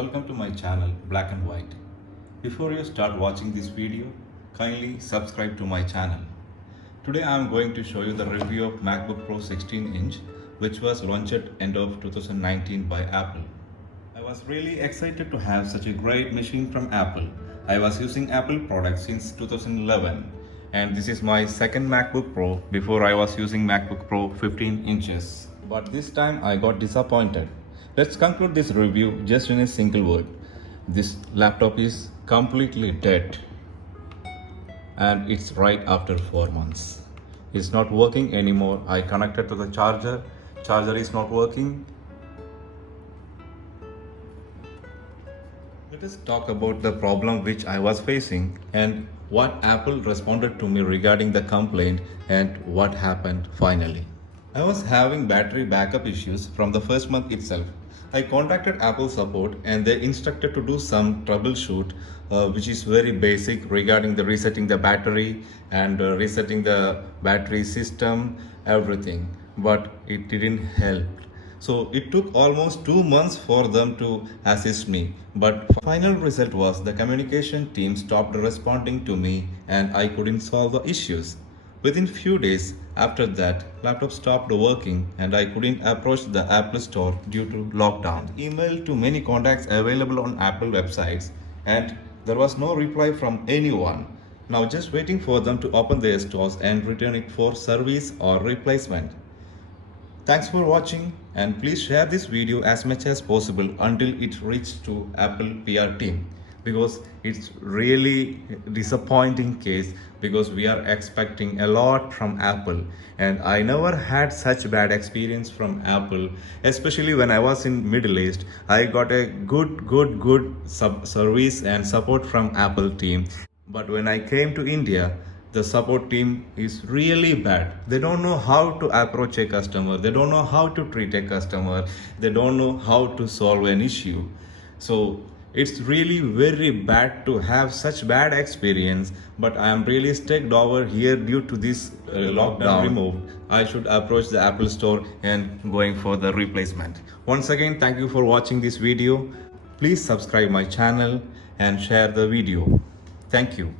Welcome to my channel Black and White. Before you start watching this video, kindly subscribe to my channel. Today I am going to show you the review of MacBook Pro 16-inch which was launched at end of 2019 by Apple. I was really excited to have such a great machine from Apple. I was using Apple products since 2011 and this is my second MacBook Pro. Before I was using MacBook Pro 15 inches. But this time I got disappointed. Let's conclude this review just in a single word. This laptop is completely dead and it's right after 4 months. It's not working anymore. I connected to the charger is not working. Let us talk about the problem which I was facing and what Apple responded to me regarding the complaint and what happened finally. I was having battery backup issues from the first month itself. I contacted Apple support and they instructed to do some troubleshoot which is very basic regarding the resetting the battery and resetting the battery system, everything. But it didn't help. So it took almost 2 months for them to assist me. But final result was the communication team stopped responding to me and I couldn't solve the issues. Within few days after that, laptop stopped working and I couldn't approach the Apple store due to lockdown. Emailed to many contacts available on Apple websites and there was no reply from anyone. Now just waiting for them to open their stores and return it for service or replacement. Thanks for watching and please share this video as much as possible until it reaches to Apple PR team. Because it's really disappointing case because we are expecting a lot from Apple and I never had such bad experience from Apple, especially when I was in Middle East. I got a good service and support from Apple team, but when I came to India, the support team is really bad. They don't know how to approach a customer, they don't know how to treat a customer, they don't know how to solve an issue. So it's really very bad to have such bad experience, but I am really stuck over here due to this lockdown removed. I should approach the Apple store and going for the replacement. Once again, thank you for watching this video. Please subscribe my channel and share the video. Thank you.